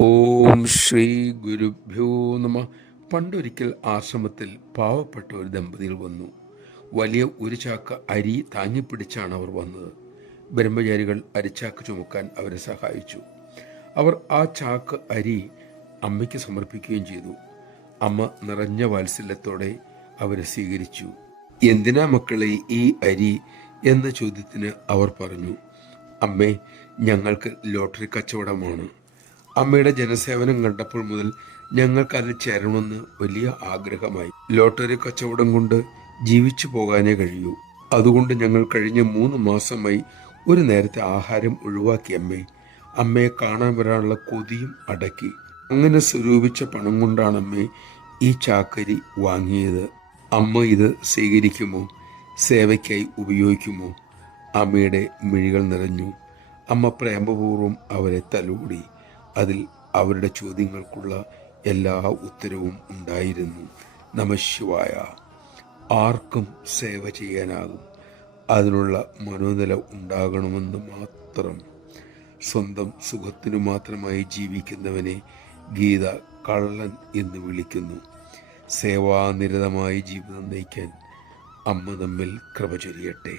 ഓം ശ്രീ ഗുരുഭ്യോ നമ. പണ്ടൊരിക്കൽ ആശ്രമത്തിൽ പാവപ്പെട്ട ഒരു ദമ്പതികൾ വന്നു. വലിയ ഒരു ചാക്ക് അരി താങ്ങിപ്പിടിച്ചാണ് അവർ വന്നത്. ബ്രഹ്മചാരികൾ അരിച്ചാക്ക് ചുമക്കാൻ അവരെ സഹായിച്ചു. അവർ ആ ചാക്ക് അരി അമ്മയ്ക്ക് സമർപ്പിക്കുകയും ചെയ്തു. അമ്മ നിറഞ്ഞ വാത്സല്യത്തോടെ അവരെ സ്വീകരിച്ചു. എന്തിനാ മക്കളെ ഈ അരി എന്ന ചോദ്യത്തിന് അവർ പറഞ്ഞു, അമ്മേ, ഞങ്ങൾക്ക് ലോട്ടറി കച്ചവടമാണ്. അമ്മയുടെ ജനസേവനം കണ്ടപ്പോൾ മുതൽ ഞങ്ങൾക്ക് അതിൽ ചേരണമെന്ന് വലിയ ആഗ്രഹമായി. ലോട്ടറി കച്ചവടം കൊണ്ട് ജീവിച്ചു പോകാനേ കഴിയൂ. അതുകൊണ്ട് ഞങ്ങൾ കഴിഞ്ഞ 3 മാസമായി ഒരു നേരത്തെ ആഹാരം ഒഴിവാക്കി അമ്മേ. അമ്മയെ കാണാൻ വരാനുള്ള കൊതിയും അടക്കി. അങ്ങനെ സ്വരൂപിച്ച പണം കൊണ്ടാണ് അമ്മേ ഈ ചാക്കരി വാങ്ങിയത്. അമ്മ ഇത് സ്വീകരിക്കുമോ? സേവയ്ക്കായി ഉപയോഗിക്കുമോ? അമ്മയുടെ മിഴികൾ നിറഞ്ഞു. അമ്മ പ്രേമപൂർവ്വം അവരെ തലോടി. അതിൽ അവരുടെ ചോദ്യങ്ങൾക്കുള്ള എല്ലാ ഉത്തരവും ഉണ്ടായിരുന്നു. നമഃശിവായ. ആർക്കും സേവ ചെയ്യാനാകും. അതിനുള്ള മനോനില ഉണ്ടാകണമെന്ന് മാത്രം. സ്വന്തം സുഖത്തിനു മാത്രമായി ജീവിക്കുന്നവനെ ഗീത കള്ളൻ എന്ന് വിളിക്കുന്നു. സേവാനിരതമായി ജീവിതം നയിക്കാൻ അമ്മ നമ്മിൽ കൃപ ചൊരിയട്ടെ.